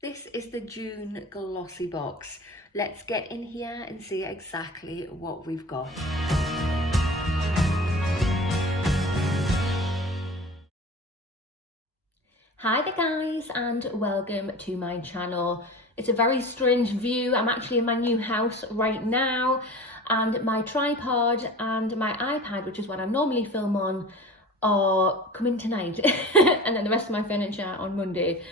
This is the June Glossy Box. Let's get in here and see exactly what we've got. Hi there guys, and welcome to my channel. It's a very strange view. I'm actually in my new house right now, and my tripod and my iPad, which is what I normally film on, are coming tonight and then the rest of my furniture on Monday.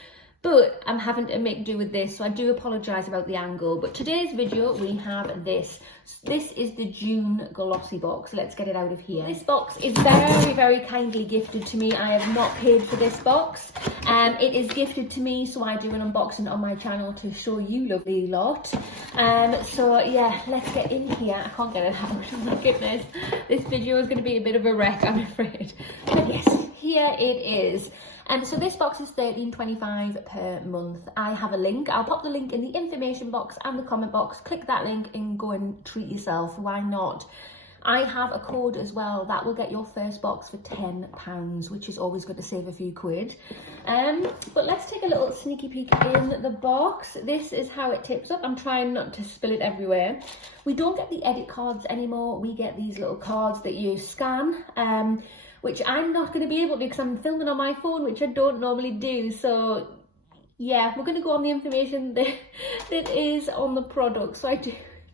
But I'm having to make do with this, so I do apologise about the angle. But today's video, we have this. This is the June Glossy Box. Let's get it out of here. This box is very, very kindly gifted to me. I have not paid for this box. It is gifted to me, so I do an unboxing on my channel to show you lovely lot. So yeah, let's get in here. I can't get it out. Oh my goodness. This video is going to be a bit of a wreck, I'm afraid. But yes, here it is. So this box is $13.25 per month. I have a link. I'll pop the link in the information box and the comment box. Click that link and go and treat yourself. Why not? I have a code as well that will get your first box for £10, which is always good to save a few quid. But let's take a little sneaky peek in the box. This is how it tips up. I'm trying not to spill it everywhere. We don't get the edit cards anymore. We get these little cards that you scan. Which I'm not going to be able to because I'm filming on my phone, which I don't normally do. So yeah, we're going to go on the information that is on the product. So I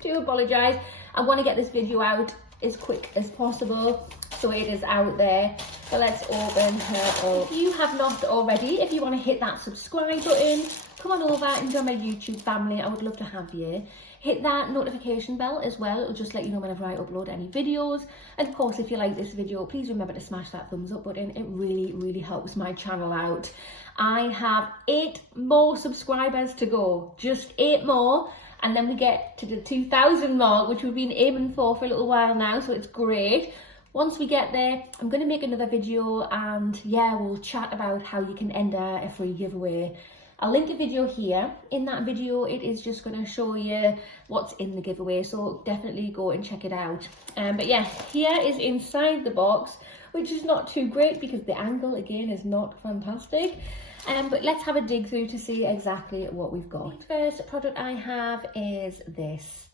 do apologise. I want to get this video out as quick as possible, so it is out there. But let's open her up. If you have not already, if you want to hit that subscribe button, come on over and join my YouTube family. I would love to have you. Hit that notification bell as well. It'll just let you know whenever I upload any videos. And of course, if you like this video, please remember to smash that thumbs up button. It really, really helps my channel out. I have 8 more subscribers to go. Just 8 more. And then we get to the 2,000 mark, which we've been aiming for a little while now. So it's great. Once we get there, I'm going to make another video, and yeah, we'll chat about how you can enter a free giveaway. I'll link a video here. In that video, it is just going to show you what's in the giveaway, so definitely go and check it out. But yeah, here is inside the box, which is not too great because the angle again is not fantastic. But let's have a dig through to see exactly what we've got. The first product I have is this.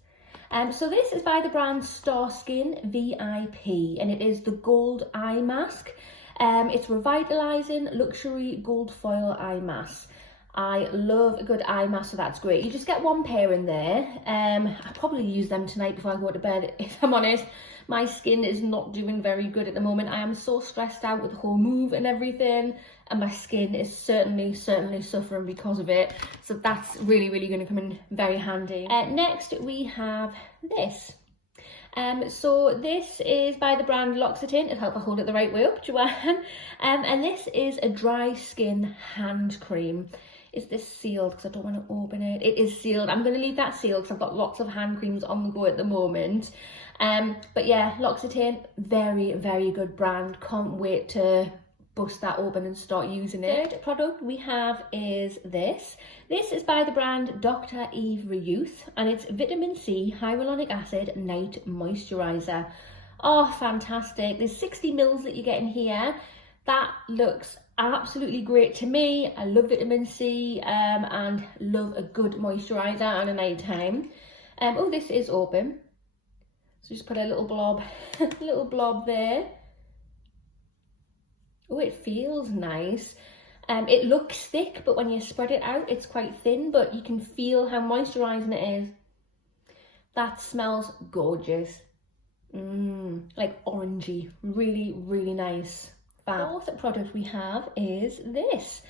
So this is by the brand StarskinVip, and it is the Gold Eye Mask. It's revitalising luxury gold foil eye mask. I love a good eye mask, so that's great. You just get 1 pair in there. I'll probably use them tonight before I go to bed, if I'm honest. My skin is not doing very good at the moment. I am so stressed out with the whole move and everything, and my skin is certainly suffering because of it. So that's really, really going to come in very handy. Next, we have this. So this is by the brand Loccitane. I hope I hold it the right way up, Joanne. And this is a dry skin hand cream. Is this sealed? Because I don't want to open it. It is sealed. I'm going to leave that sealed because I've got lots of hand creams on the go at the moment. But yeah, Loccitane, very, very good brand. Can't wait to bust that open and start using it. Third product we have is this. This is by the brand dreveryouth, and it's vitamin C hyaluronic acid night moisturizer. Oh, fantastic. There's 60 mils that you get in here. That looks absolutely great to me. I love vitamin C and love a good moisturizer on a night time. Oh, this is open. So just put a little blob, little blob there. Oh, it feels nice. It looks thick, but when you spread it out, it's quite thin, but you can feel how moisturising it is. That smells gorgeous. Like orangey, really, really nice. Fourth product we have is this.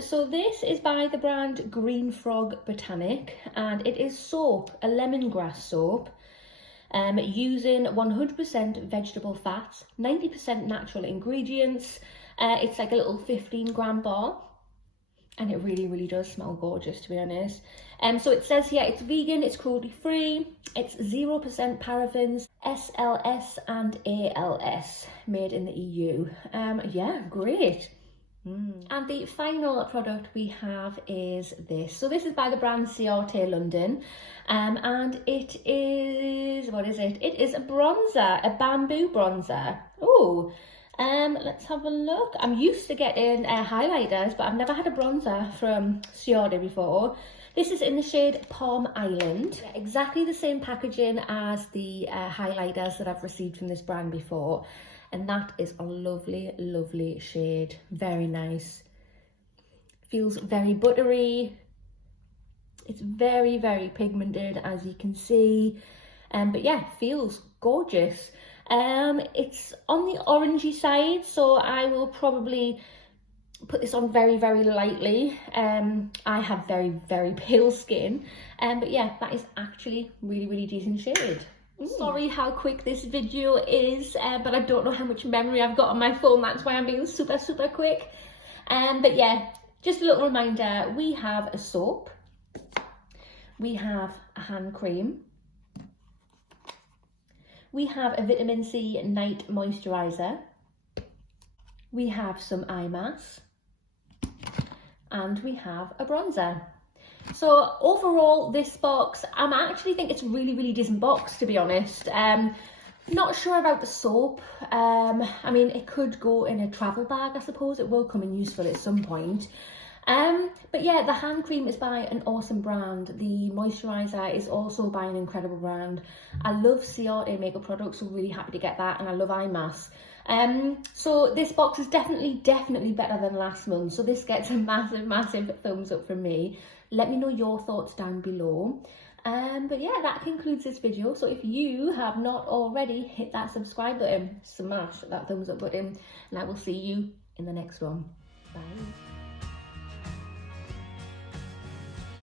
So this is by the brand greenfrogbotanic, and it is soap, a lemongrass soap. Using 100% vegetable fats, 90% natural ingredients. It's like a little 15-gram bar, and it really, really does smell gorgeous, to be honest. So it says here it's vegan, it's cruelty-free, it's 0% parabens, SLS and ALS, made in the EU. Yeah, great. And the final product we have is this. So this is by the brand ciatelondon, and it is, what is it? It is a bronzer, a bamboo bronzer. Oh, Let's have a look. I'm used to getting highlighters, but I've never had a bronzer from Ciatelondon before. This is in the shade Palm Island. Yeah, exactly the same packaging as the highlighters that I've received from this brand before. And that is a lovely, lovely shade. Very nice. Feels very buttery. It's very, very pigmented, as you can see. But yeah, feels gorgeous. It's on the orangey side, so I will probably put this on very, very lightly. I have very, very pale skin, but yeah, that is actually really, really decent shade. Sorry how quick this video is, but I don't know how much memory I've got on my phone. That's why I'm being super, super quick. But yeah, just a little reminder, we have a soap, we have a hand cream, we have a vitamin C night moisturiser, we have some eye masks, and we have a bronzer. So overall, this box, I actually think it's a really, really decent box, to be honest. Not sure about the soap. I mean, it could go in a travel bag, I suppose. It will come in useful at some point. But yeah, the hand cream is by an awesome brand. The moisturiser is also by an incredible brand. I love Ciatelondon makeup products, so really happy to get that, and I love eye masks. So this box is definitely better than last month. So this gets a massive, massive thumbs up from me. Let me know your thoughts down below. But yeah, that concludes this video. So if you have not already, hit that subscribe button, smash that thumbs up button, and I will see you in the next one. Bye.